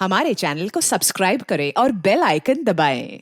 हमारे चैनल को सब्सक्राइब करें और बेल आइकन दबाएं।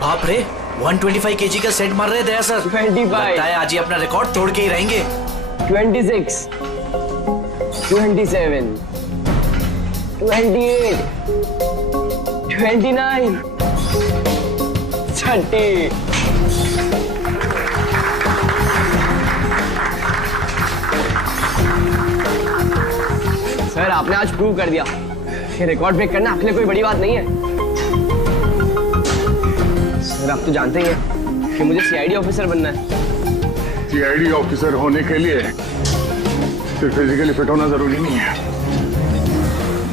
बाप रे 125 केजी का सेट मार रहे दया सर। 25 लगता है आज ही अपना रिकॉर्ड तोड़ के ही रहेंगे। 26 27 28 29 30 सर आपने आज प्रूव कर दिया कि रिकॉर्ड ब्रेक करना आपके लिए कोई बड़ी बात नहीं है। सर आप तो जानते ही हैं कि मुझे सीआईडी ऑफिसर बनना है। सीआईडी ऑफिसर होने के लिए सिर्फ फिजिकली फिट होना जरूरी नहीं है,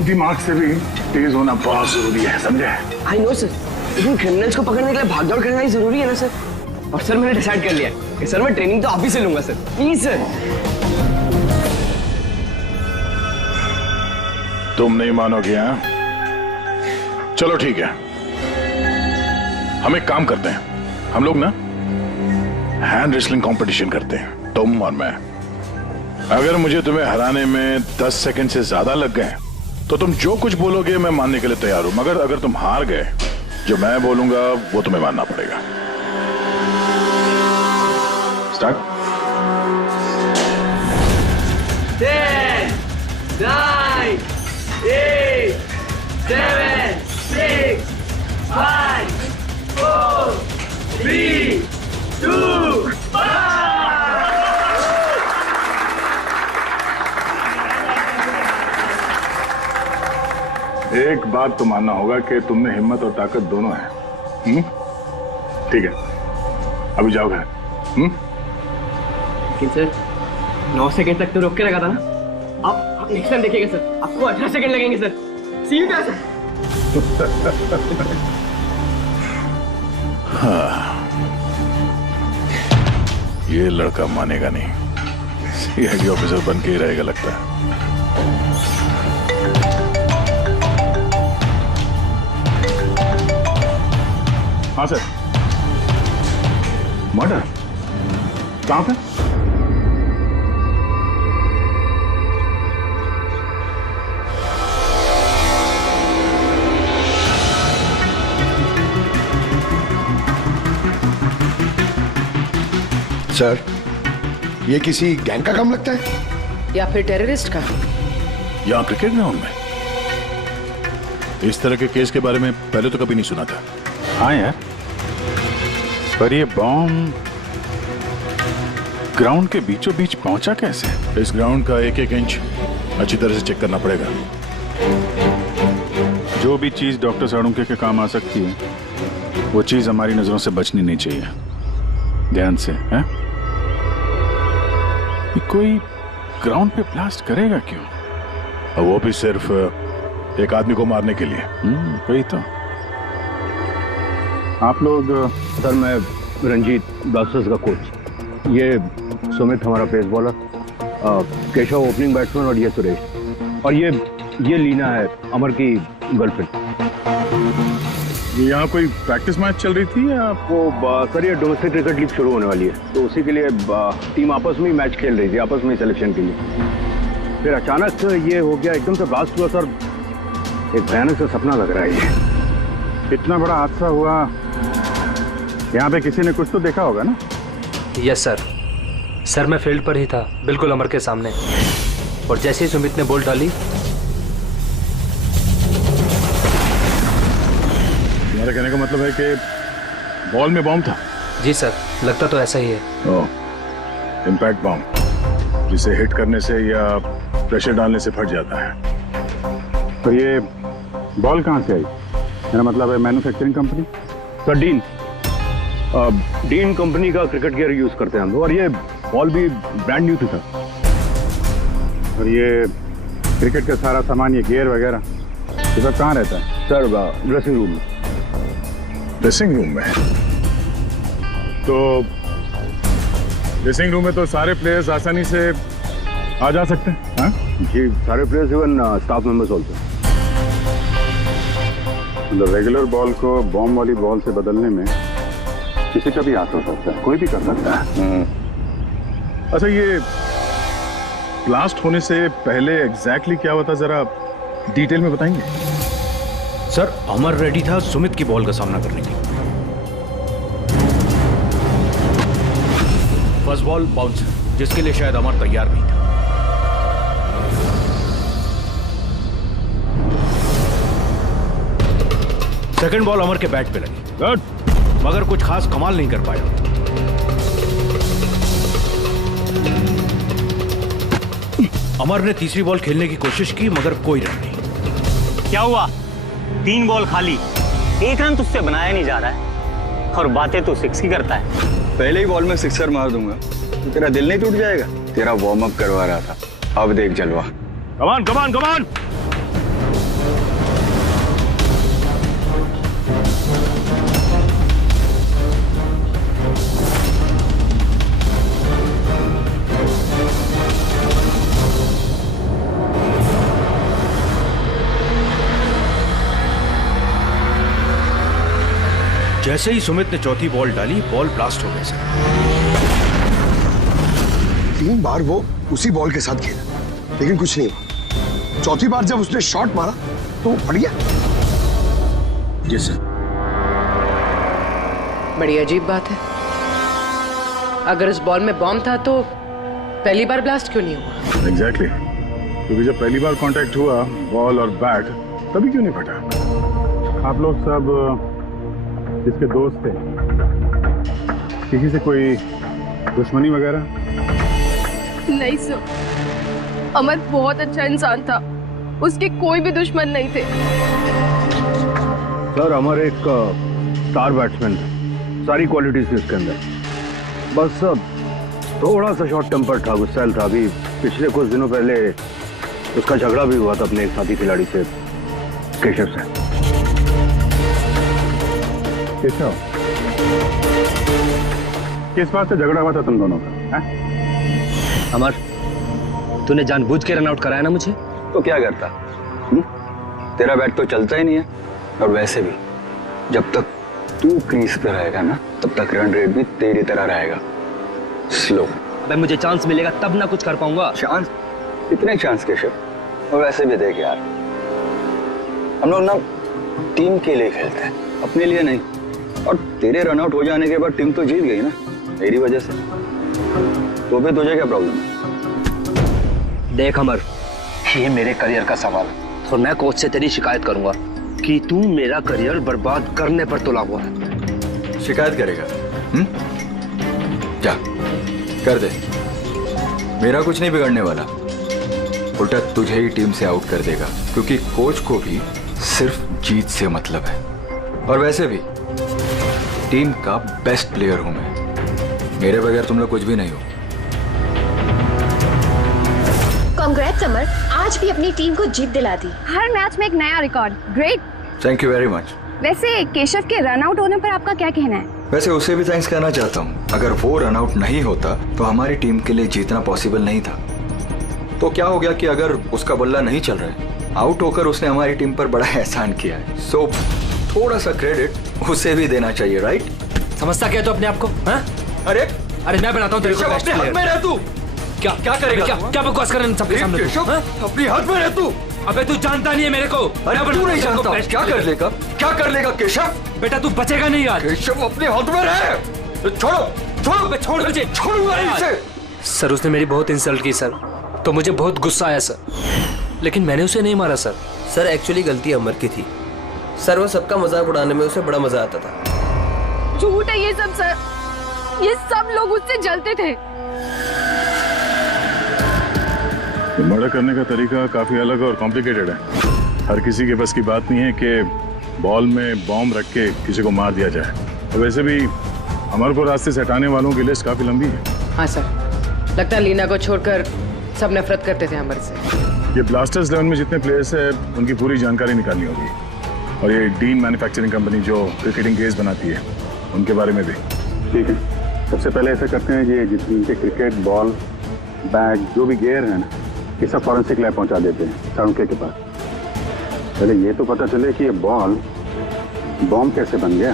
दिमाग से भी तेज होना बहुत जरूरी है, समझे? आई नो सर, लेकिन क्रिमिनल्स को पकड़ने के लिए भागदौड़ करना ही जरूरी है ना सर। और सर मैंने डिसाइड कर लिया है कि सर मैं ट्रेनिंग तो आप ही से लूंगा सर, प्लीज सर। तुम नहीं मानोगे? हाँ, चलो ठीक है, हम एक काम करते हैं, हम लोग ना हैंड रेसलिंग कंपटीशन करते हैं, तुम और मैं। अगर मुझे तुम्हें हराने में 10 सेकंड से ज्यादा लग गए तो तुम जो कुछ बोलोगे मैं मानने के लिए तैयार हूं, मगर अगर तुम हार गए जो मैं बोलूंगा वो तुम्हें मानना पड़ेगा। स्टार्ट। 10 9 8 7 6 5 4 3 2 एक बात तो मानना होगा कि तुम में हिम्मत और ताकत दोनों है। ठीक है, अभी जाओ घर। लेकिन सर 9 सेकंड तक तो रोक के लगा था ना। आप नेक्स्ट टाइम देखिएगा सर, आपको 18 सेकंड लगेंगे सर। C you sir. हाँ, ये लड़का मानेगा नहीं, सीआईडी ऑफिसर बन के ही रहेगा लगता है। हाँ सर, मर्डर कहाँ पे? सर, ये किसी गैंग का काम लगता है या फिर टेररिस्ट का? यहाँ क्रिकेट ग्राउंड में इस तरह के केस के बारे में पहले तो कभी नहीं सुना था। हाँ यार, पर ये बॉम्ब ग्राउंड के बीचों बीच पहुंचा कैसे? इस ग्राउंड का एक एक इंच अच्छी तरह से चेक करना पड़ेगा। जो भी चीज डॉक्टर साळुंके के काम आ सकती है वो चीज हमारी नजरों से बचनी नहीं चाहिए। ध्यान से, हैं? कोई ग्राउंड पे ब्लास्ट करेगा क्यों? और वो भी सिर्फ एक आदमी को मारने के लिए। वही तो। आप लोग सर, मैं रंजीत, ब्लास्टर्स का कोच, ये सुमित हमारा pace bowler, Keshav opening batsman और ये सुरेश, और ये लीना है अमर की गर्लफ्रेंड। ये यहाँ कोई प्रैक्टिस मैच चल रही थी या? वो सर ये डोमेस्टिक क्रिकेट लीग शुरू होने वाली है, तो उसी के लिए टीम आपस में ही मैच खेल रही थी, आपस में सिलेक्शन के लिए। फिर अचानक ये हो गया, एकदम से ब्लास्ट हुआ सर। एक भयानक सा सपना लग रहा है ये। इतना बड़ा हादसा हुआ, यहाँ पे किसी ने कुछ तो देखा होगा ना? Yes sir. सर मैं फील्ड पर ही था, बिल्कुल अमर के सामने, और जैसे ही सुमित ने बॉल डाली। तुम्हारा कहने का मतलब है कि बॉल में बॉम्ब था? जी सर, लगता तो ऐसा ही है। ओह, इम्पैक्ट बॉम्ब, जिसे हिट करने से या प्रेशर डालने से फट जाता है। तो ये बॉल कहाँ से आई? मेरा मतलब है manufacturing company? Sir dean company का क्रिकेट गियर यूज करते हैं हम, और ये बॉल भी ब्रांड न्यू थी सर। और ये क्रिकेट का सारा सामान, ये गियर वगैरह, ये सब कहाँ रहता है? सर ड्रेसिंग रूम में। ड्रेसिंग रूम में? तो ड्रेसिंग रूम में तो सारे प्लेयर्स आसानी से आ जा सकते हैं? हाँ जी, सारे players, even staff members also. मतलब रेगुलर बॉल को बॉम्ब वाली बॉल से बदलने में किसी का भी हाथ हो सकता है, कोई भी कर सकता है। अच्छा, ये ब्लास्ट होने से पहले एग्जैक्टली क्या हुआ था, जरा डिटेल में बताएंगे? सर अमर रेडी था सुमित की बॉल का सामना करने के लिए। फर्स्ट बॉल बाउंस, जिसके लिए शायद अमर तैयार नहीं था। सेकंड बॉल अमर के बैट पे लगी, गुड, मगर कुछ खास कमाल नहीं कर पाया। अमर ने तीसरी बॉल खेलने की कोशिश की, मगर कोई रन नहीं। क्या हुआ? 3 बॉल खाली, 1 रन तुझसे बनाया नहीं जा रहा है, और बातें तो 6 ही करता है। पहले ही बॉल में सिक्सर मार दूंगा तो तेरा दिल नहीं टूट जाएगा? तेरा वार्म अप करवा रहा था, अब देख जलवा। कमान कमान कमान। जैसे ही सुमित ने चौथी बॉल डाली, बॉल ब्लास्ट हो गया सर। 3 बार वो उसी बॉल के साथ खेला, लेकिन कुछ नहीं हुआ। चौथी बार जब उसने शॉट मारा तो वो फट गया। जी सर। बड़ी अजीब बात है। अगर इस बॉल में बॉम्ब था तो पहली बार ब्लास्ट क्यों नहीं हुआ? एग्जैक्टली, क्योंकि जब पहली बार कांटेक्ट हुआ बॉल और बैट, तभी क्यों नहीं फटा? आप लोग सब जिसके दोस्त थे, किसी से कोई दुश्मनी वगैरह? नहीं सर, अमर बहुत अच्छा इंसान था, उसके कोई भी दुश्मन नहीं थे। सर अमर एक स्टार बैट्समैन था, सारी क्वालिटीज थी उसके अंदर, बस थोड़ा सा शॉर्ट टेम्पर था, गुस्सैल था। अभी पिछले कुछ दिनों पहले उसका झगड़ा भी हुआ था अपने एक साथी खिलाड़ी से, केशव से। केशव? किस बात से झगड़ा हुआ था तुम दोनों का? अमर, तूने जानबूझ के रन आउट कराया ना मुझे? तो क्या करता? तेरा बैट तो चलता ही नहीं है, और वैसे भी जब तक तू क्रीज पे रहेगा ना, तब तक रन रेट भी तेरी तरह रहेगा, स्लो। अबे मुझे चांस मिलेगा तब ना कुछ कर पाऊंगा। चांस? इतने चांस केशव? और वैसे भी देख यार, हम लोग ना टीम के लिए खेलते हैं, अपने लिए नहीं। और तेरे रन आउट हो जाने के बाद टीम तो जीत गई ना, मेरी वजह से। तो भी तुझे क्या प्रॉब्लम है? देख अमर, ये मेरे करियर का सवाल है, और मैं कोच से तेरी शिकायत करूंगा कि तू मेरा करियर बर्बाद करने पर तुला हुआ है। शिकायत करेगा? क्या कर दे, मेरा कुछ नहीं बिगड़ने वाला, उल्टा तुझे ही टीम से आउट कर देगा, क्योंकि कोच को भी सिर्फ जीत से मतलब है। और वैसे भी टीम का बेस्ट प्लेयर हूं मैं, मेरे बगैर तुम लोग कुछ भी नहीं हो। कांग्रेट्स अमर, आज भी अपनी टीम को जीत दिला दी। हर मैच में एक नया record, great. Thank you very much. वैसे केशव के रन आउट होने पर आपका क्या कहना है? वैसे उसे भी थैंक्स कहना चाहता हूँ, अगर वो रन आउट नहीं होता तो हमारी टीम के लिए जीतना पॉसिबल नहीं था। तो क्या हो गया कि अगर उसका बल्ला नहीं चल रहा है आउट होकर उसने हमारी टीम पर बड़ा एहसान किया है, सो थोड़ा सा क्रेडिट उसे भी देना चाहिए, राइट? समझता क्या तो अपने आप को? हाँ? अरे मैं बनाता हूँ तेरे को बेस्ट अपने हाथ में रह तू। क्या क्या करेगा? क्या बकवास कर रहा है सबके सामने तू? हाँ? अपनी हाथ में रह तू। अबे तू जानता नहीं है मेरे को। अरे तू नहीं जानता, क्या कर लेगा? क्या कर लेगा केशव? बेटा तू बचेगा नहीं यार। केशव अपने हाथ में रहे। छोड़ो छोड़ मुझे, छोड़ूंगा इसे। सर उसने मेरी बहुत इंसल्ट की सर, तो मुझे बहुत गुस्सा आया सर, लेकिन मैंने उसे नहीं मारा सर। सर एक्चुअली गलती अमर की थी सर, वो सबका मजाक उड़ाने में उसे बड़ा मजा आता था। झूठ है ये सब सर, ये सब लोग उससे जलते थे। मर्डर करने का तरीका काफी अलग और कॉम्प्लिकेटेड है। हर किसी के बस की बात नहीं है कि बॉल में बॉम्ब रख के किसी को मार दिया जाए। तो वैसे भी अमर को रास्ते से हटाने वालों की लिस्ट काफी लंबी है। हाँ सर, लगता है लीना को छोड़कर सब नफरत करते थे अमर से। ये ब्लास्टर्स 11 में जितने प्लेयर्स हैं उनकी पूरी जानकारी निकालनी होगी, और ये डीन मैन्युफैक्चरिंग कंपनी जो क्रिकेटिंग केस बनाती है उनके बारे में भी। ठीक है, सबसे पहले ऐसा करते हैं, ये जितने क्रिकेट बॉल बैग जो भी गियर है ना, ये सब फॉरेंसिक लैब पहुंचा देते हैं साळुंखे के पास। पहले ये तो पता चले कि ये बॉल बॉम्ब कैसे बन गया।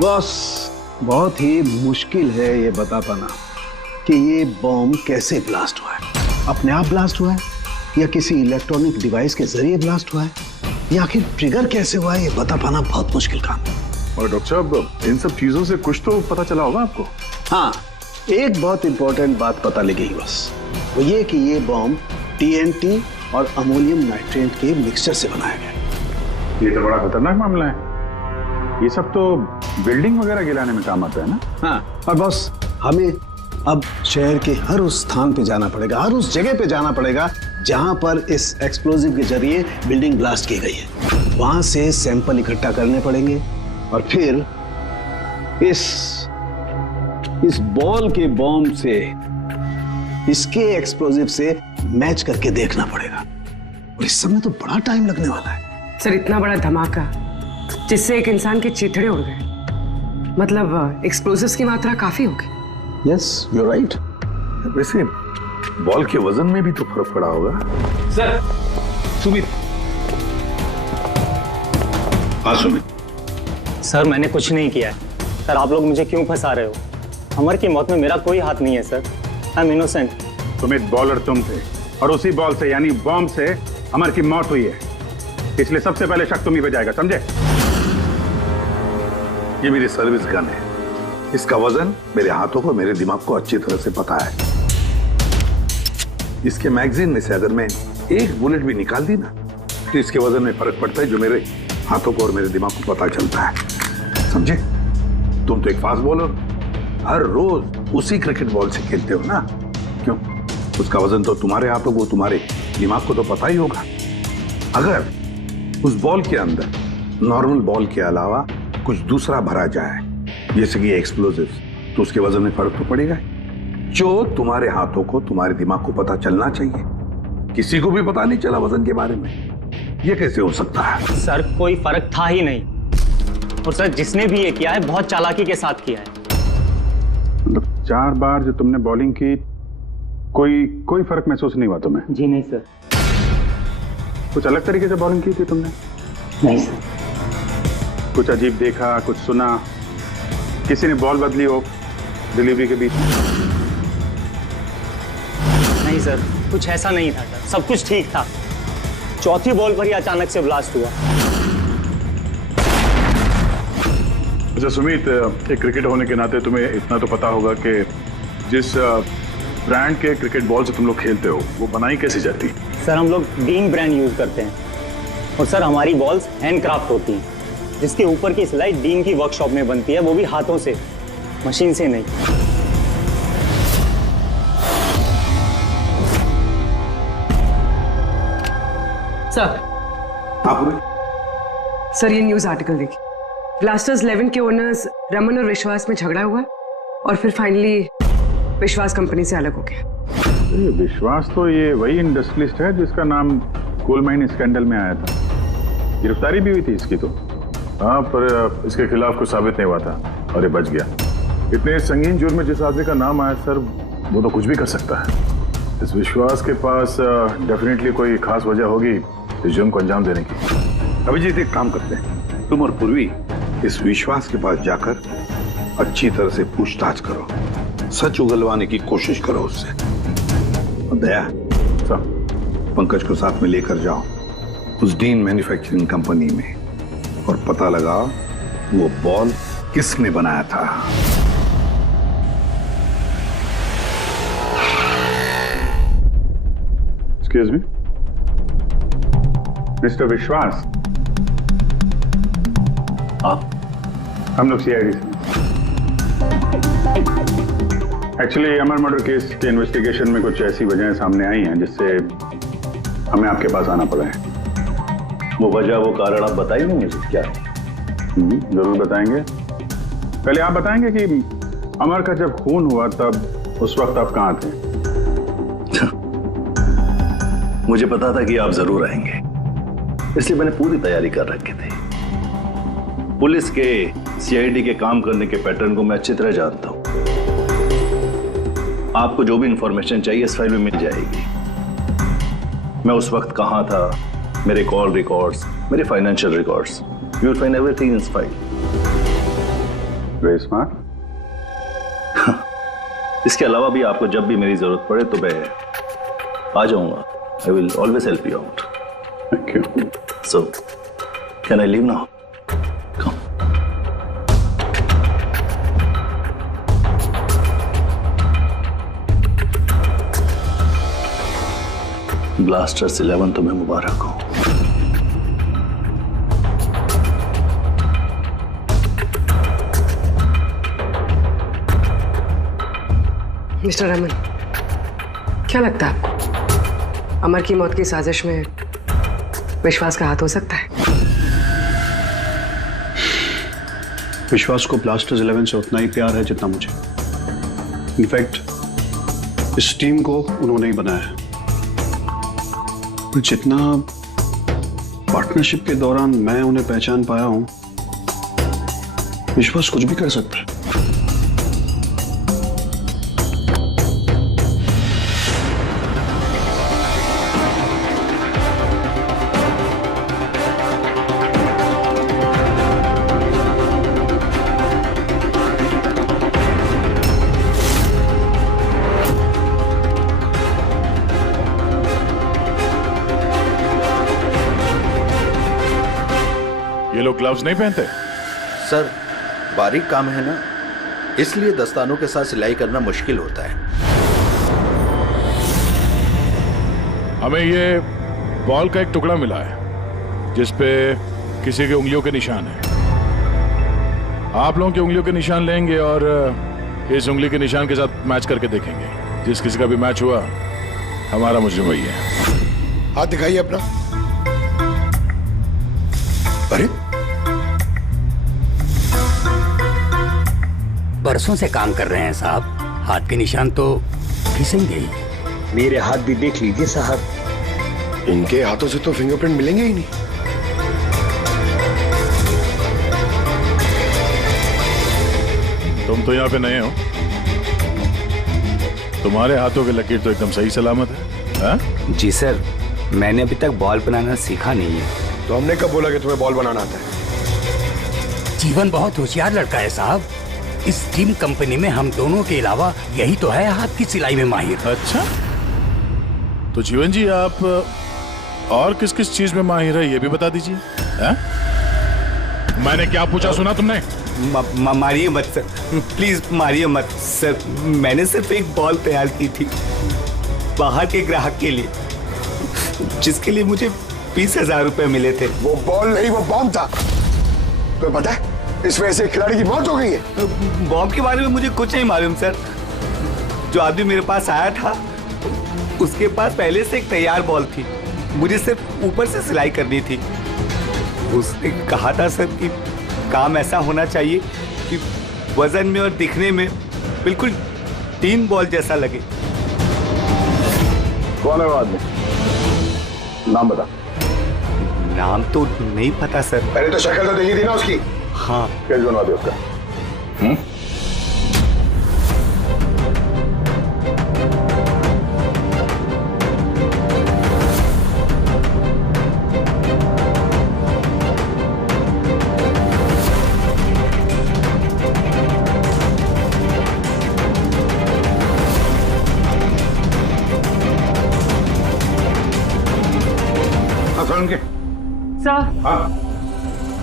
बॉस, बहुत ही मुश्किल है ये बता पाना कि ये बॉम्ब कैसे ब्लास्ट हुआ है। अपने आप ब्लास्ट हुआ है या किसी इलेक्ट्रॉनिक डिवाइस के जरिए ब्लास्ट हुआ है, या आखिर ट्रिगर कैसे हुआ है, ये बता पाना बहुत मुश्किल काम है। और डॉक्टर साहब, इन सब चीजों से कुछ तो पता चला होगा आपको? हाँ, एक बहुत इंपॉर्टेंट बात पता लगी बस, वो ये कि ये बॉम्ब TNT और अमोनियम नाइट्रेट के मिक्सचर से बनाया गया। ये तो बड़ा खतरनाक मामला है। ये सब तो बिल्डिंग वगैरह गिराने में काम आता है ना? हाँ, और बॉस हमें अब शहर के हर उस स्थान पे जाना पड़ेगा, हर उस जगह पे जाना पड़ेगा जहां पर इस एक्सप्लोजिव के जरिए बिल्डिंग ब्लास्ट की गई है। वहां से सैंपल इकट्ठा करने पड़ेंगे और फिर इस बॉल के बॉम्ब से इसके एक्सप्लोजिव से मैच करके देखना पड़ेगा, और इस समय तो बड़ा टाइम लगने वाला है। सर इतना बड़ा धमाका जिससे एक इंसान के चीथड़े उड़ गए, मतलब एक्सप्लोजिव्स की मात्रा काफी होगी। Yes, you are right. वैसे बॉल के वजन में भी तो फर्क पड़ा होगा। सर सुमित। हाँ सुमित। सर मैंने कुछ नहीं किया है। सर आप लोग मुझे क्यों फंसा रहे हो? अमर की मौत में मेरा कोई हाथ नहीं है sir, I am innocent. Sumit, bowler तुम थे और उसी बॉल से यानी बॉम्ब से अमर की मौत हुई है, इसलिए सबसे पहले शक तुम ही पे जाएगा, समझे? ये मेरी सर्विस गन है, इसका वजन मेरे हाथों को, मेरे दिमाग को अच्छी तरह से पता है। इसके मैगजीन में से अगर मैं एक बुलेट भी निकाल दी ना, तो इसके वजन में फर्क पड़ता है जो मेरे हाथों को और मेरे दिमाग को पता चलता है, समझे? तुम तो एक फास्ट बॉलर, हर रोज उसी क्रिकेट बॉल से खेलते हो ना, क्यों? उसका वजन तो तुम्हारे हाथों को, तुम्हारे दिमाग को तो पता ही होगा। अगर उस बॉल के अंदर नॉर्मल बॉल के अलावा कुछ दूसरा भरा जाए, जैसे कि एक्सप्लोजिव, तो उसके वजन में फर्क तो पड़ेगा, जो तुम्हारे हाथों को, तुम्हारे दिमाग को पता चलना चाहिए। किसी को भी पता नहीं चला वजन के बारे में, ये कैसे हो सकता है? सर कोई फर्क था ही नहीं, और सर जिसने भी ये किया है बहुत चालाकी के साथ किया है। मतलब 4 बार जो तुमने बॉलिंग की, कोई फर्क महसूस नहीं हुआ तुम्हें? जी नहीं सर। कुछ अलग तरीके से बॉलिंग की थी तुमने? नहीं सर। कुछ अजीब देखा, कुछ सुना, किसी ने बॉल बदली हो डिलीवरी के बीच में? नहीं सर, कुछ ऐसा नहीं था सर, सब कुछ ठीक था। चौथी बॉल पर ही अचानक से ब्लास्ट हुआ। अच्छा सुमित, एक क्रिकेटर होने के नाते तुम्हें इतना तो पता होगा कि जिस ब्रांड के क्रिकेट बॉल से तुम लोग खेलते हो वो बनाई कैसे जाती? सर हम लोग डीन ब्रांड यूज करते हैं, और सर हमारी बॉल्स हैंडक्राफ्ट होती हैं, जिसके ऊपर की सिलाई डीन की वर्कशॉप में बनती है, वो भी हाथों से, मशीन से नहीं। सर सर ये न्यूज आर्टिकल देखिए, ब्लास्टर्स 11 के ओनर्स रमन और विश्वास में झगड़ा हुआ और फिर फाइनली विश्वास कंपनी से अलग हो गया। विश्वास तो ये वही इंडस्ट्रियलिस्ट है जिसका नाम कोल माइन स्कैंडल में आया था, गिरफ्तारी भी हुई थी इसकी तो। हाँ, पर इसके खिलाफ कुछ साबित नहीं हुआ था और ये बच गया। इतने संगीन जुर्म में जिस आदमी का नाम आया सर, वो तो कुछ भी कर सकता है। इस विश्वास के पास डेफिनेटली कोई खास वजह होगी इस जुर्म को अंजाम देने की। अभिजीत, एक काम करते हैं, तुम और पूर्वी इस विश्वास के पास जाकर अच्छी तरह से पूछताछ करो, सच उगलवाने की कोशिश करो उससे। और दया, पंकज को साथ में लेकर जाओ उस डीन मैन्युफैक्चरिंग कंपनी में और पता लगाओ वो बॉल किसने बनाया था। एक्सक्यूज मी, मिस्टर विश्वास, आप? हम लोग सीआईडी से। एक्चुअली अमर मर्डर केस के इन्वेस्टिगेशन में कुछ ऐसी वजहें सामने आई हैं जिससे हमें आपके पास आना पड़ा है। वो वजह, वो कारण आप बताइए मुझे क्या है? जरूर बताएंगे। पहले आप बताएंगे कि अमर का जब खून हुआ तब उस वक्त आप कहाँ थे? मुझे पता था कि आप जरूर आएंगे, इसलिए मैंने पूरी तैयारी कर रखी थी। पुलिस के, सीआईडी के काम करने के पैटर्न को मैं अच्छी तरह जानता हूं। आपको जो भी इंफॉर्मेशन चाहिए इस फाइल में मिल जाएगी। मैं उस वक्त कहां था, मेरे कॉल रिकॉर्ड्स, मेरे financial records, you will find everything in this file. Very smart. इसके अलावा भी आपको जब भी मेरी जरूरत पड़े तो मैं आ जाऊंगा। I will always help you out. Thank you. So, can I leave now? Come. Blasters 11 तुम्हें मुबारक हो। मिस्टर रमन, क्या लगता है आपको अमर की मौत की साजिश में विश्वास का हाथ हो सकता है? विश्वास को ब्लास्टर्स 11 से उतना ही प्यार है जितना मुझे। इनफैक्ट इस टीम को उन्होंने ही बनाया है। जितना पार्टनरशिप के दौरान मैं उन्हें पहचान पाया हूं, विश्वास कुछ भी कर सकता है। ये लोग ग्लव्स नहीं पहनते? सर, बारीक काम है ना, इसलिए दस्तानों के साथ सिलाई करना मुश्किल होता है। हमें ये बॉल का एक टुकड़ा मिला है जिस पे किसी की उंगलियों के निशान है। आप लोगों की उंगलियों के निशान लेंगे और इस उंगली के निशान के साथ मैच करके देखेंगे। जिस किसी का भी मैच हुआ, हमारा मुजरिम वही है। हाथ दिखाइए अपना। अरे, बरसों से काम कर रहे हैं साहब, हाथ के निशान तो घिसेंगे ही। मेरे हाथ भी देख लीजिए साहब, इनके हाथों से तो फिंगरप्रिंट मिलेंगे ही नहीं। तुम तो यहाँ पे नए हो, तुम्हारे हाथों के लकीर तो एकदम सही सलामत है। हा? जी सर, मैंने अभी तक बॉल बनाना सीखा नहीं है। तो हमने कब बोला कि तुम्हें बॉल बनाना आता है? जीवन बहुत होशियार लड़का है साहब। इस टीम कंपनी में हम दोनों के अलावा यही तो है हाथ की सिलाई में माहिर। अच्छा, तो जीवन जी आप और किस किस चीज में माहिर है ये भी बता दीजिए। मैंने क्या पूछा सुना तुमने? मारिए मत सर, प्लीज मारिए मत सर। मैंने सिर्फ एक बॉल तैयार की थी बाहर के ग्राहक के लिए, जिसके लिए मुझे 20,000 रुपए मिले थे। वो बॉल नहीं, वो बॉम्ब था। तो पता है इस वजह से खिलाड़ी की मौत हो गई है। बॉम्ब के बारे में मुझे कुछ नहीं मालूम सर। जो आदमी मेरे पास आया था उसके पास पहले से एक तैयार बॉल थी, मुझे सिर्फ ऊपर से सिलाई करनी थी। उसने कहा था सर कि काम ऐसा होना चाहिए कि वजन में और दिखने में बिल्कुल टीन बॉल जैसा लगे। कौन है वो आदमी? नाम बता। नाम तो नहीं पता सर। अरे तो शक्ल तो देखी थी ना उसकी। हाँ। कैसे बनवा दे उसका?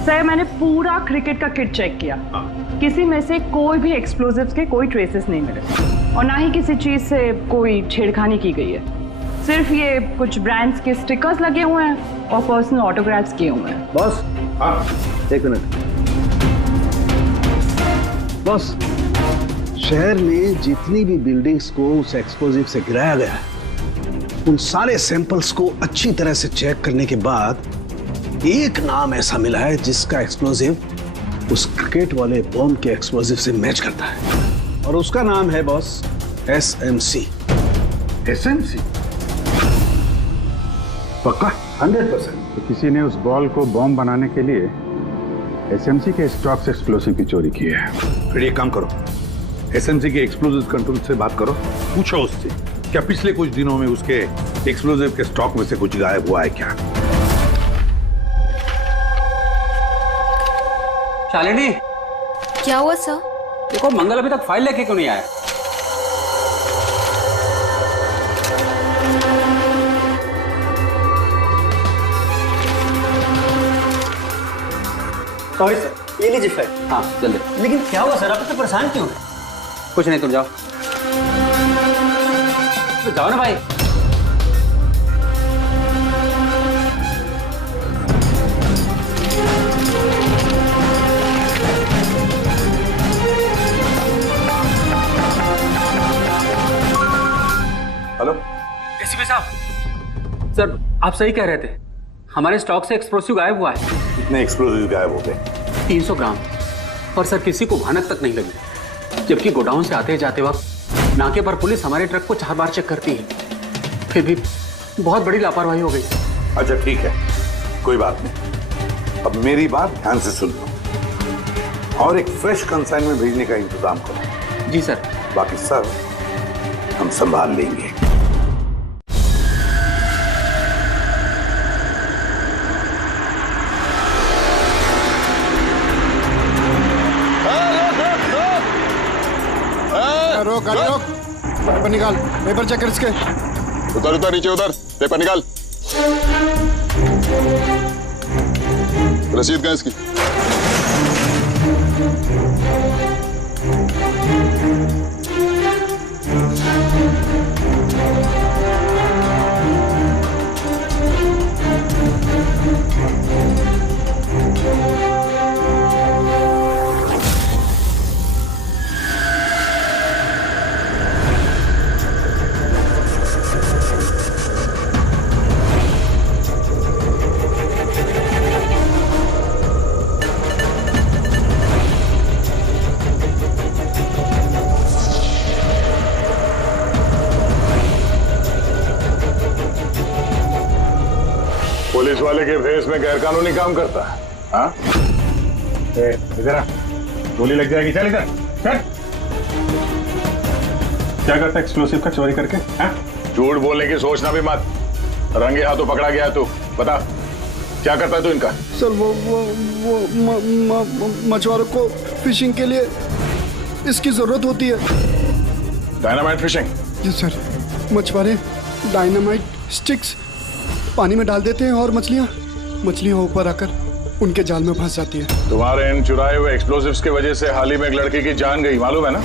सर मैंने पूरा क्रिकेट का किट चेक किया। किसी में से कोई भी एक्सप्लोजिव्स के कोई ट्रेसेस नहीं मिले और ना ही किसी चीज से कोई छेड़खानी की गई है। सिर्फ ये कुछ ब्रांड्स के स्टिकर्स लगे हुए हैं और पर्सनल ऑटोग्राफ्स किए हुए हैं। बॉस, एक मिनट। बॉस, शहर में जितनी भी बिल्डिंग्स को उस एक्सप्लोजिव से गिराया गया है, उन सारे सैंपल्स को अच्छी तरह से चेक करने के बाद एक नाम ऐसा मिला है जिसका एक्सप्लोजिव उस क्रिकेट वाले बॉम्ब के एक्सप्लोजिव से मैच करता है और उसका नाम है बॉस SMC। SMC? पक्का? 100%। तो किसी ने उस बॉल को बॉम्ब बनाने के लिए SMC के स्टॉक से एक्सप्लोसिव की चोरी की है। फिर एक काम करो, SMC के एक्सप्लोजिव कंट्रोल से बात करो, पूछो उससे क्या पिछले कुछ दिनों में उसके एक्सप्लोजिव के स्टॉक में से कुछ गायब हुआ है क्या? शालिनी, क्या हुआ सर? देखो मंगल अभी तक फाइल लेके क्यों नहीं आया? सॉरी सर, ये लीजिए फाइल। हाँ जल्दी। लेकिन क्या हुआ सर, आप इतना परेशान क्यों हैं? कुछ नहीं, तुम जाओ। तो जाओ ना भाई। हेलो एसीपी साहब। सर आप सही कह रहे थे, हमारे स्टॉक से एक्सप्लोसिव गायब हुआ है। कितने एक्सप्लोसिव गायब हो गए? 300 ग्राम। और सर किसी को भनक तक नहीं लगी, जबकि गोडाउन से आते जाते वक्त नाके पर पुलिस हमारे ट्रक को 4 बार चेक करती है, फिर भी बहुत बड़ी लापरवाही हो गई। अच्छा ठीक है, कोई बात नहीं। अब मेरी बात ध्यान से सुन लो और एक फ्रेश कंसाइनमेंट भेजने का इंतजाम करो। जी सर। बाकी सब हम संभाल लेंगे। रोक गाड़ी रोक, पेपर निकाल, पेपर चेक कर इसके। उधर उधर नीचे उधर, पेपर निकाल। रसीद कहाँ इसकी? पुलिस वाले के फेस में गैरकानूनी काम करता है। हाँ? इधर आ, गोली लग जाएगी। चल इधर चल। क्या करता है एक्सप्लोसिव का चोरी करके? हाँ? झूठ बोलने की सोचना भी मत। रंगे हाथों पकड़ा गया तू, बता क्या करता है तू इनका? सर वो मछुआरों को फिशिंग के लिए इसकी जरूरत होती है। Dynamite fishing? जी सर, मछुआरे डायनामाइट स्टिक्स पानी में डाल देते हैं और मछलियां ऊपर आकर उनके जाल में फंस जाती है। तुम्हारे इन चुराए हुए एक्सप्लोसिव्स की वजह से हाल ही में एक लड़की की जान गई, मालूम है ना?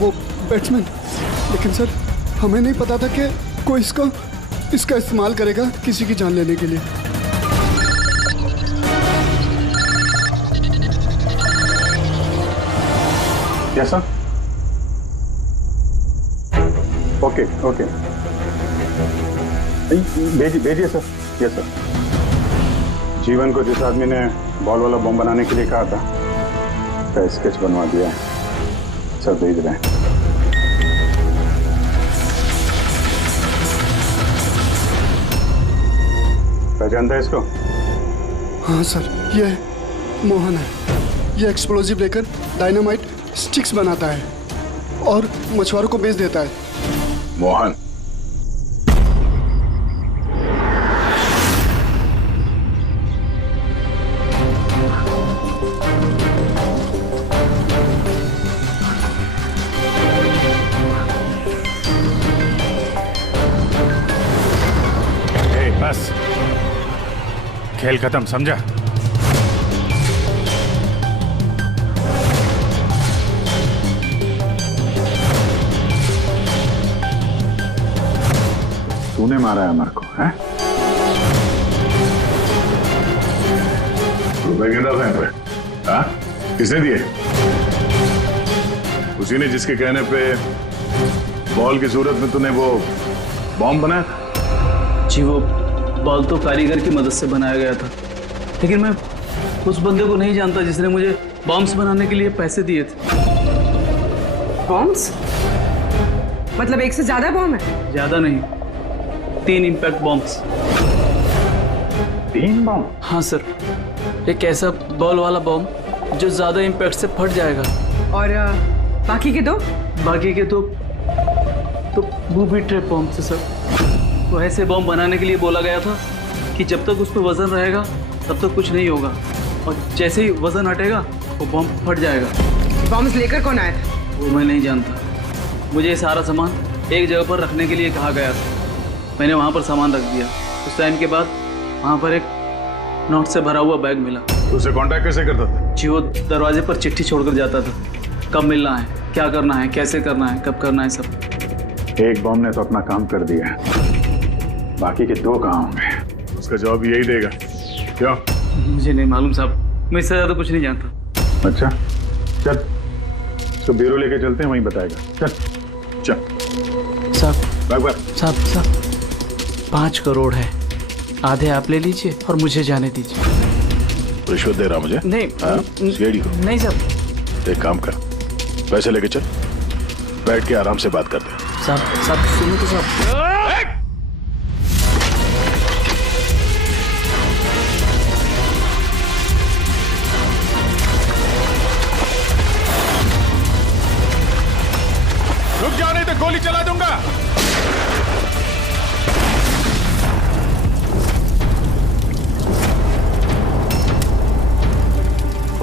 वो बैट्समैन। लेकिन सर हमें नहीं पता था कि कोई इसका इस्तेमाल करेगा किसी की जान लेने के लिए। Yes sir. ओके भेजिए सर। Yes sir. जीवन को जिस आदमी ने बॉल वाला बम बनाने के लिए कहा था, उसका स्केच बनवा दिया है सर, भेज रहे हैं। पहचानता है इसको? हाँ सर, ये मोहन है। ये एक्सप्लोजिव लेकर डायनामाइट स्टिक्स बनाता है और मछुआरों को बेच देता है। मोहन, बस खेल खत्म, समझा? तूने मारा है अमर को, हैं? रुपए गिन रहा था यहाँ पे? हाँ? किसने दिए? उसी ने जिसके कहने पे बॉल की सूरत में तूने वो बॉम्ब बनाया था? जी वो बॉल तो कारीगर की मदद से बनाया गया था, लेकिन मैं उस बंदे को नहीं जानता जिसने मुझे बॉम्ब्स बनाने के लिए पैसे दिए थे। बॉम्ब्स? मतलब एक से ज्यादा बॉम्ब है? ज्यादा नहीं, 3 इम्पैक्ट बॉम्ब्स। 3 बॉम्ब? हाँ सर, एक ऐसा बॉल वाला बॉम्ब जो ज्यादा इम्पैक्ट से फट जाएगा। और बाकी के 2? बाकी के 2 तो बूबी ट्रैप बॉम्ब थे सर। तो ऐसे बॉम्ब बनाने के लिए बोला गया था कि जब तक उस पर वजन रहेगा तब तक कुछ नहीं होगा, और जैसे ही वजन हटेगा वो बॉम्ब फट जाएगा। बॉम्ब्स लेकर कौन आया था? वो मैं नहीं जानता। मुझे सारा सामान एक जगह पर रखने के लिए कहा गया था। मैंने वहाँ पर सामान रख दिया। उस टाइम के बाद वहाँ पर एक नोट से भरा हुआ बैग मिला। उसे कांटेक्ट कैसे करता था? जी वो दरवाजे पर चिट्ठी छोड़कर जाता था, कब मिलना है, क्या करना है, कैसे करना है, कब करना है, सब। एक बॉम्ब ने तो अपना काम कर दिया, बाकी के 2 कहाँ होंगे? उसका जवाब यही देगा। क्यों? मुझे नहीं मालूम साहब, मैं इससे ज्यादा कुछ नहीं जानता। अच्छा चल, इसको ब्यूरो लेके चलते हैं, वहीं बताएगा। चल चल साहब 5 करोड़ है, आधे आप ले लीजिए और मुझे जाने दीजिए। रिश्वत दे रहा मुझे? नहीं सीआईडी को? नहीं साहब। एक काम कर, पैसे लेके चल, बैठ के आराम से बात करते हैं। साहब सुनो तो साहब। रुक जाओ नहीं तो गोली चला दूंगा।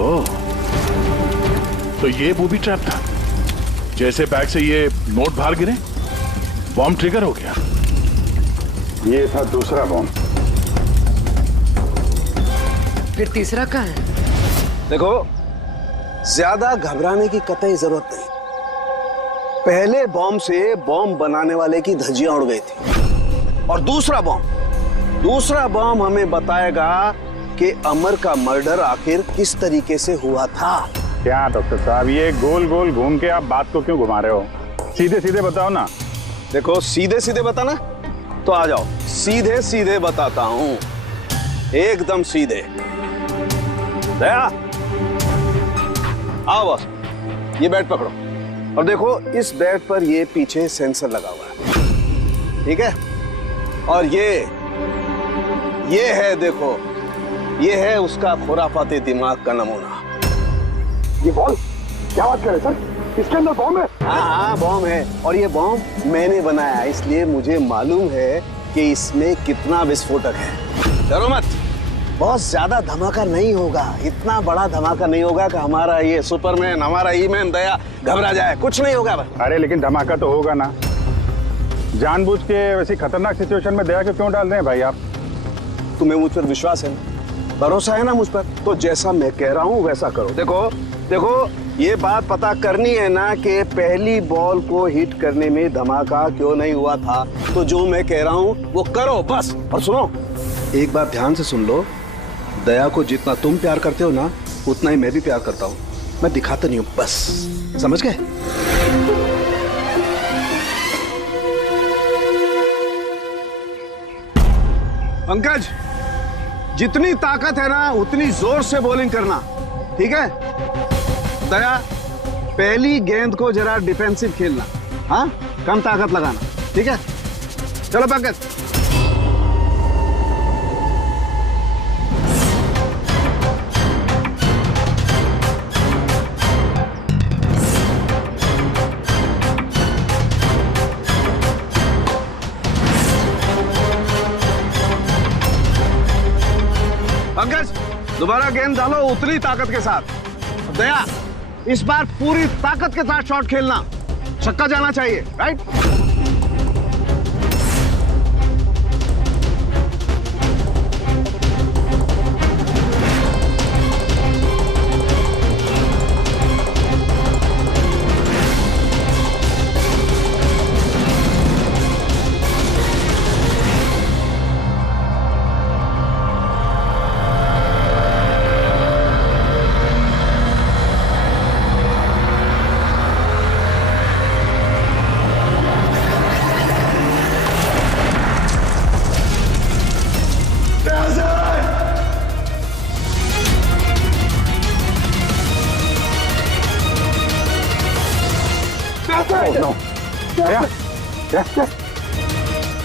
ओह, तो ये बूबी ट्रैप था। जैसे बैग से ये नोट बाहर गिरे, बॉम्ब ट्रिगर हो गया। ये था दूसरा बॉम्ब। फिर तीसरा कहाँ है? देखो, ज्यादा घबराने की कतई जरूरत नहीं। पहले बॉम्ब से बॉम्ब बनाने वाले की धज्जियां उड़ गई थी, और दूसरा बॉम्ब हमें बताएगा कि अमर का मर्डर आखिर किस तरीके से हुआ था। क्या डॉक्टर साहब, ये गोल गोल घूम के आप बात को क्यों घुमा रहे हो? सीधे सीधे बताओ ना। देखो, सीधे सीधे बताना तो आ जाओ, सीधे सीधे बताता हूं, एकदम सीधे। दया, आओ बस, ये बैट पकड़ो और देखो, इस बैट पर ये पीछे सेंसर लगा हुआ है, ठीक है? और ये है, देखो, ये है उसका खुराफाती दिमाग का नमूना। ये बॉल? क्या बात कर रहे सर? इसके अंदर बॉम्ब है? हाँ, बॉम्ब है, और ये बॉम्ब मैंने बनाया, इसलिए मुझे मालूम है कि इसमें कितना विस्फोटक है। डरो मत, बहुत ज्यादा धमाका नहीं होगा, इतना बड़ा धमाका नहीं होगा कि हमारा ये सुपरमैन, हमारा ईमैन दया घबरा जाए, कुछ नहीं होगा। अरे लेकिन धमाका तो होगा ना। जानबूझ के वैसी खतरनाक सिचुएशन में दया को क्यों डाल रहे हैं भाई आप? तुम्हें मुझ पर विश्वास है ना, भरोसा है ना मुझ पर, तो जैसा मैं कह रहा हूँ वैसा करो। देखो, ये बात पता करनी है ना कि पहली बॉल को हिट करने में धमाका क्यों नहीं हुआ था, तो जो मैं कह रहा हूँ वो करो बस। और सुनो, एक बात ध्यान से सुन लो, दया को जितना तुम प्यार करते हो ना, उतना ही मैं भी प्यार करता हूँ। मैं दिखाता नहीं हूँ, बस समझ गए? पंकज, जितनी ताकत है ना उतनी जोर से बॉलिंग करना, ठीक है? दया, पहली गेंद को जरा डिफेंसिव खेलना, हाँ, कम ताकत लगाना, ठीक है? चलो पंकज। पंकज दोबारा गेंद डालो उतनी ताकत के साथ। दया इस बार पूरी ताकत के साथ शॉट खेलना, छक्का जाना चाहिए, राइट?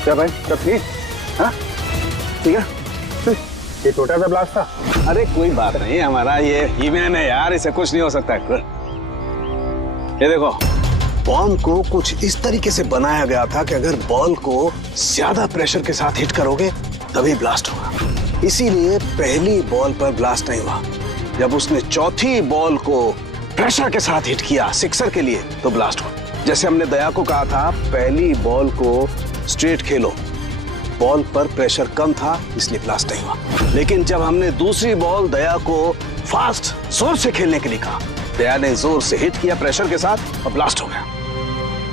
क्या भाई सब ठीक? हाँ ठीक है। ये छोटा सा ब्लास्ट था। अरे कोई बात नहीं, हमारा ये ईमेन है यार, इसे कुछ नहीं हो सकता है। ये देखो, बॉम्ब को कुछ इस तरीके से बनाया गया था कि अगर बॉल को ज्यादा प्रेशर के साथ हिट करोगे तभी ब्लास्ट होगा। इसीलिए पहली बॉल पर ब्लास्ट नहीं हुआ। जब उसने चौथी बॉल को प्रेशर के साथ हिट किया सिक्सर के लिए तो ब्लास्ट हुआ। जैसे हमने दया को कहा था, पहली बॉल को स्ट्रेट खेलो, बॉल पर प्रेशर कम था इसलिए ब्लास्ट नहीं हुआ। लेकिन जब हमने दूसरी बॉल दया को फास्ट जोर से खेलने के लिए कहा, दया ने जोर से हिट किया प्रेशर के साथ और ब्लास्ट हो गया।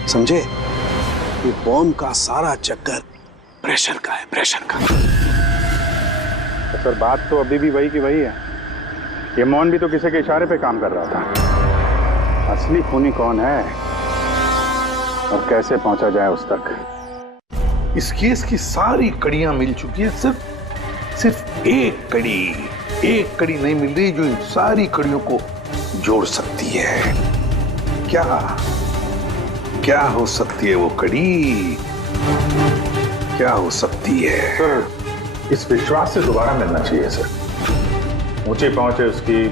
समझे? ये बॉम्ब का सारा चक्कर प्रेशर का है, प्रेशर का। तो सर बात तो अभी भी वही की वही है। ये मौन भी तो किसी के इशारे पे काम कर रहा था। असली खूनी कौन है और कैसे पहुंचा जाए उस तक? इस केस की सारी कड़ियां मिल चुकी है, सिर्फ एक कड़ी नहीं मिल रही जो इन सारी कड़ियों को जोड़ सकती है। क्या हो सकती है वो कड़ी? क्या हो सकती है? सर इस विश्वास से दोबारा मिलना चाहिए सर। ऊंची पहुंच है उसकी,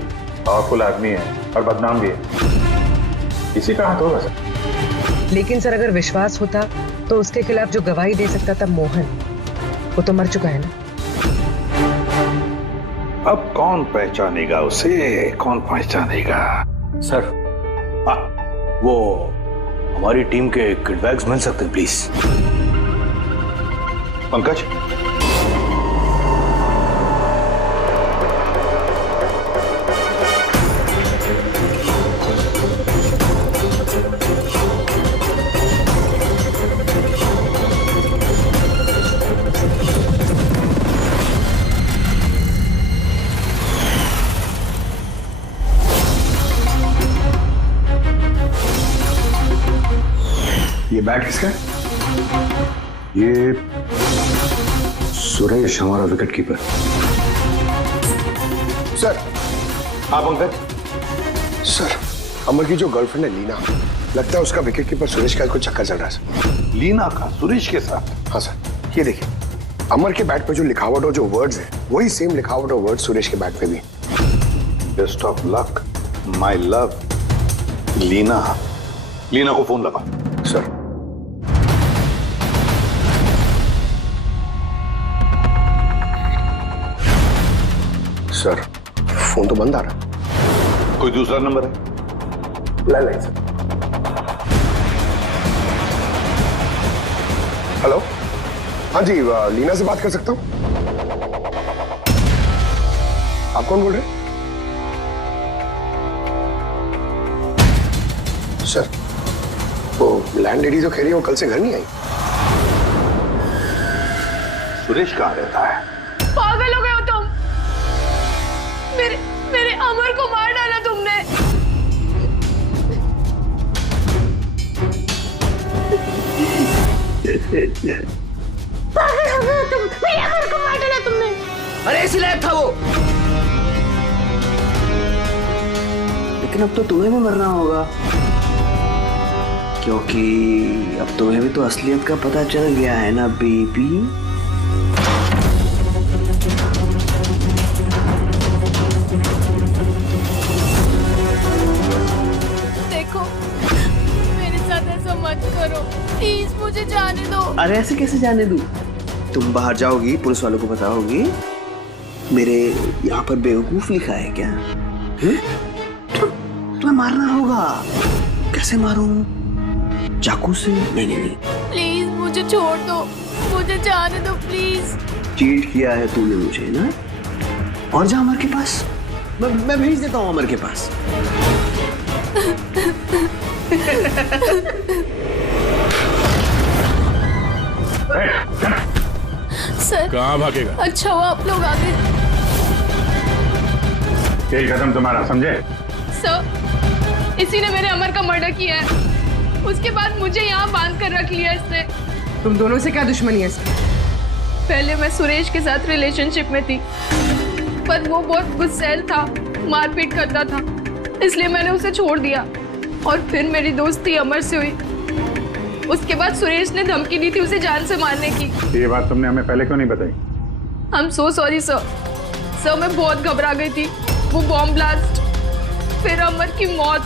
पावरफुल आदमी है और बदनाम भी है। इसी का हाथ होगा सर। लेकिन सर अगर विश्वास होता तो उसके खिलाफ जो गवाही दे सकता था मोहन, वो तो मर चुका है ना। अब कौन पहचानेगा उसे? कौन पहचानेगा? सर वो हमारी टीम के किडबैग्स मिल सकते हैं प्लीज। पंकज ये बैट किसका है? ये सुरेश, हमारा विकेट कीपर। सर। हाँ पंकज। सर अमर की जो गर्लफ्रेंड है लीना, लगता है उसका विकेट कीपर सुरेश का कुछ चक्कर चल रहा है सर। लीना का सुरेश के साथ? हाँ सर, ये देखिए अमर के बैट पे जो लिखावट और जो वर्ड्स है वही सेम लिखावट और वर्ड्स सुरेश के बैट पे भी। Best of luck my love. Leena को फोन लगा। सर सर फोन तो बंद आ रहा है। कोई दूसरा नंबर है? Landline sir. हेलो, हाँ जी, लीना से बात कर सकता हूँ? आप कौन बोल रहे हैं? सर वो लैंडलेडी जो कह रही है वो कल से घर नहीं आई। सुरेश कहाँ रहता है? पागल हो गए हो तुम? मेरे अमर को मार डाला तुमने। पागल हो गए हो तुम? मेरे अमर को मार डाला तुमने। अरे इसी लायक था वो। लेकिन अब तो तुम्हें भी मरना होगा, क्योंकि अब तुम्हें भी तो असलियत का पता चल गया है ना बेबी। देखो मेरे साथ ऐसा मत करो प्लीज, मुझे जाने दो। अरे ऐसे कैसे जाने दूं? तुम बाहर जाओगी, पुलिस वालों को बताओगी, मेरे यहाँ पर बेवकूफ लिखा है क्या? तुम्हें मारना होगा। कैसे मारूं? चाकू से? नहीं। प्लीज मुझे छोड़ दो, मुझे जाने दो प्लीज। चीट किया है तूने मुझे ना? और जा अमर के पास, मैं भेज देता हूँ अमर के पास। सर कहाँ भागेगा? अच्छा हुआ आप लोग आ गए। खेल खत्म तुम्हारा, समझे? सर इसी ने मेरे अमर का मर्डर किया है। उसके बाद मुझे यहाँ बांध कर रख लिया इसने। तुम दोनों से क्या दुश्मनी है इसकी? पहले मैं सुरेश के साथ रिलेशनशिप में थी, पर वो बहुत गुस्सैल था, मारपीट करता था, इसलिए मैंने उसे छोड़ दिया। और फिर मेरी दोस्ती अमर से हुई। उसके बाद सुरेश ने धमकी दी थी उसे जान से मारने की। ये बात तुमने हमें पहले क्यों नहीं बताई? I'm so sorry sir. Sir मैं बहुत घबरा गई थी। वो बॉम्ब ब्लास्ट, फिर अमर की मौत,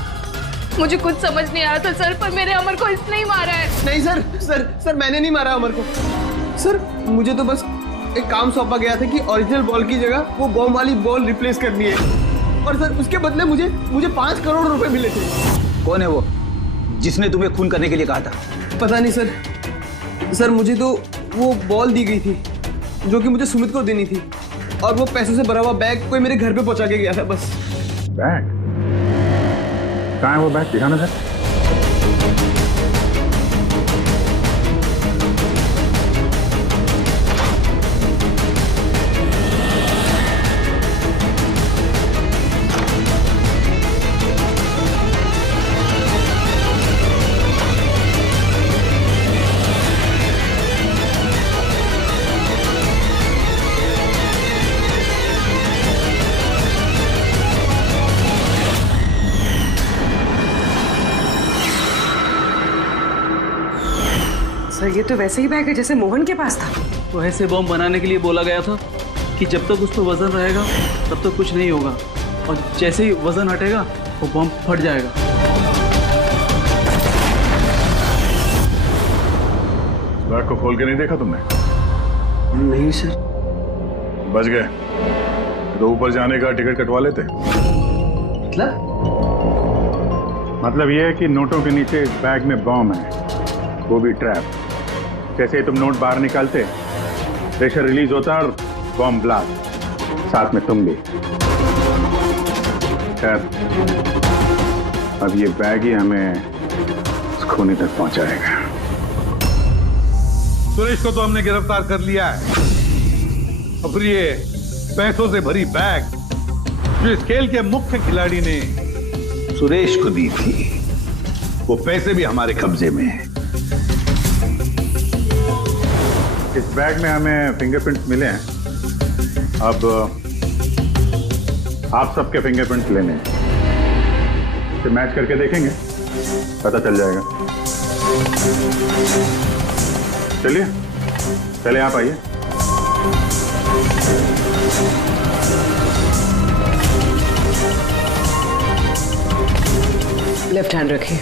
मुझे कुछ समझ नहीं आ रहा था सर, पर मेरे अमर को इसने ही मारा है। नहीं सर मैंने नहीं मारा अमर को। सर मुझे तो बस एक काम सौंपा गया था कि ओरिजिनल बॉल की जगह वो बॉम्ब वाली बॉल रिप्लेस करनी है, और सर उसके बदले मुझे 5 करोड़ रुपए मिले थे। कौन है वो जिसने तुम्हें खून करने के लिए कहा था? पता नहीं सर मुझे तो वो बॉल दी गई थी जो कि मुझे सुमित को देनी थी, और वो पैसों से भरा हुआ बैग कोई मेरे घर पे पहुंचा के गया था बस। बैग? कहाँ है वो बैग? दिखाना सर। सर ये तो वैसे ही बैग है जैसे मोहन के पास था। तो ऐसे बॉम्ब बनाने के लिए बोला गया था कि जब तक उस पर वजन रहेगा तब तक कुछ नहीं होगा, और जैसे ही वजन हटेगा वो बॉम्ब फट जाएगा। बैग को खोल के नहीं देखा तुमने? नहीं सर। बच गए तो ऊपर जाने का टिकट कटवा लेते। मतलब ये है कि नोटों के नीचे इस बैग में बॉम्ब है, वो भी ट्रैप। जैसे ही तुम नोट बाहर निकालते, प्रेशर रिलीज होता और बॉम्ब ब्लास्ट, साथ में तुम भी। खैर अब ये बैग ही हमें उस खूनी तक पहुंचाएगा। सुरेश को तो हमने गिरफ्तार कर लिया है, और फिर ये पैसों से भरी बैग जो इस खेल के मुख्य खिलाड़ी ने सुरेश को दी थी, वो पैसे भी हमारे कब्जे में हैं। इस बैग में हमें फिंगरप्रिंट्स मिले हैं। अब आप सबके फिंगरप्रिंट्स लेने हैं, इसे मैच करके देखेंगे, पता चल जाएगा। चलिए पहले आप आइए। लेफ्ट हैंड रखिए,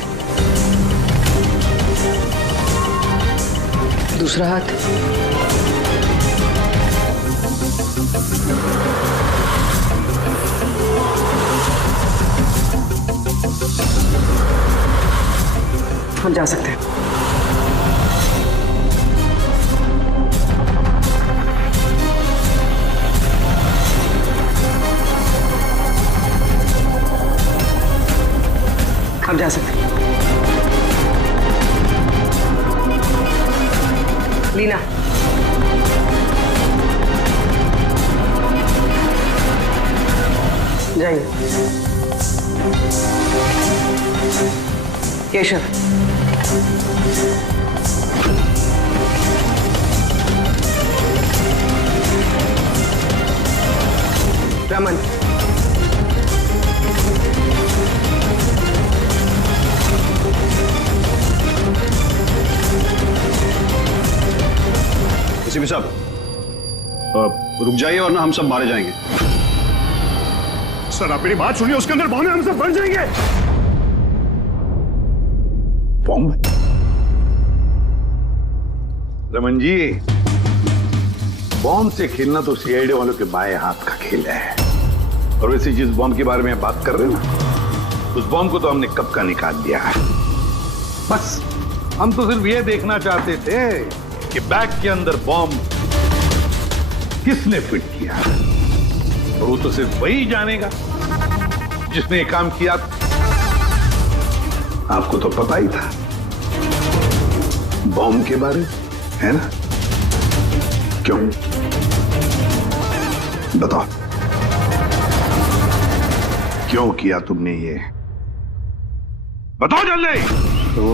दूसरा हाथ। हम जा सकते हैं। हम जा सकते हैं। लीना, जाइए। केशव, रमन, एसीपी साहब रुक जाइए वरना हम सब मारे जाएंगे। सर आप मेरी बात सुनिए, उसके अंदर बॉम्ब है, हम सब बन जाएंगे। बॉम्ब? रमन जी, बॉम्ब से खेलना तो सीआईडी वालों के बाएं हाथ का खेल है। और वैसे जिस बॉम्ब के बारे में बात कर रहे हो ना, उस बॉम्ब को तो हमने कब का निकाल दिया है। बस हम तो सिर्फ ये देखना चाहते थे कि बैग के अंदर बॉम्ब किसने फिट किया, और वो तो सिर्फ वही जानेगा जिसने ये काम किया। आपको तो पता ही था बॉम्ब के बारे में, है ना? क्यों बताओ, क्यों किया तुमने ये? बताओ जल्दी। तो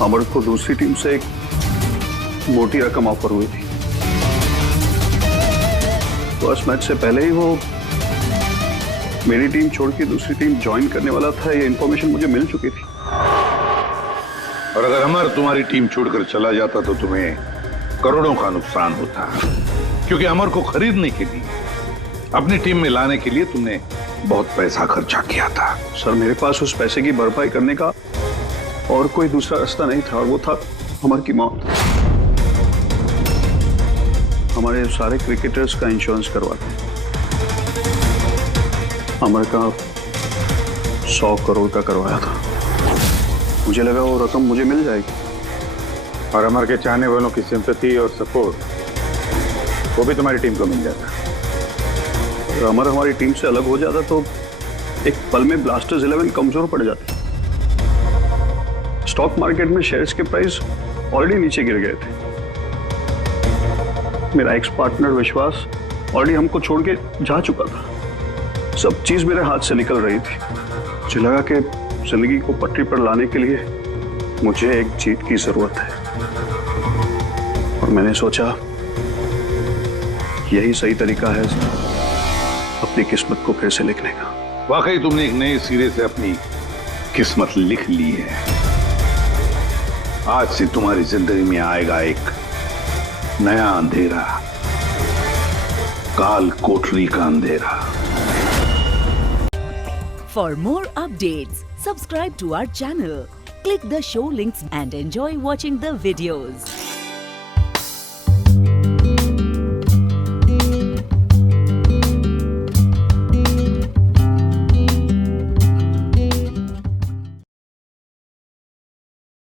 अमर को दूसरी टीम से एक मोटी रकम ऑफर हुई थी। फर्स्ट मैच से पहले ही वो मेरी टीम छोड़ के दूसरी टीम ज्वाइन करने वाला था, ये इंफॉर्मेशन मुझे मिल चुकी थी। और अगर अमर तुम्हारी टीम छोड़कर चला जाता तो तुम्हें करोड़ों का नुकसान होता, क्योंकि अमर को खरीदने के लिए, अपनी टीम में लाने के लिए तुमने बहुत पैसा खर्चा किया था। सर मेरे पास उस पैसे की भरपाई करने का और कोई दूसरा रास्ता नहीं था, और वो था अमर की मौत। हमारे सारे क्रिकेटर्स का इंश्योरेंस करवाते हैं। अमर का 100 करोड़ का करवाया था। मुझे लगा वो रकम मुझे मिल जाएगी, और अमर के चाहने वालों की सिंपैथी और सपोर्ट वो भी तुम्हारी टीम को मिल जाता। अगर अमर हमारी टीम से अलग हो जाता तो एक पल में ब्लास्टर्स 11 कमजोर पड़ जाती। स्टॉक मार्केट में शेयर्स के प्राइस ऑलरेडी नीचे गिर गए थे। मेरा एक्स पार्टनर विश्वास ऑलरेडी हमको छोड़ के जा चुका था। सब चीज मेरे हाथ से निकल रही थी। मुझे लगा कि जिंदगी को पटरी पर लाने के लिए मुझे एक जीत की जरूरत है, और मैंने सोचा यही सही तरीका है अपनी किस्मत को फिर से लिखने का। वाकई तुमने एक नए सिरे से अपनी किस्मत लिख ली है। आज से तुम्हारी जिंदगी में आएगा एक नया अंधेरा, काल कोठरी का अंधेरा। For more updates, subscribe to our channel, click the show links and enjoy watching the videos.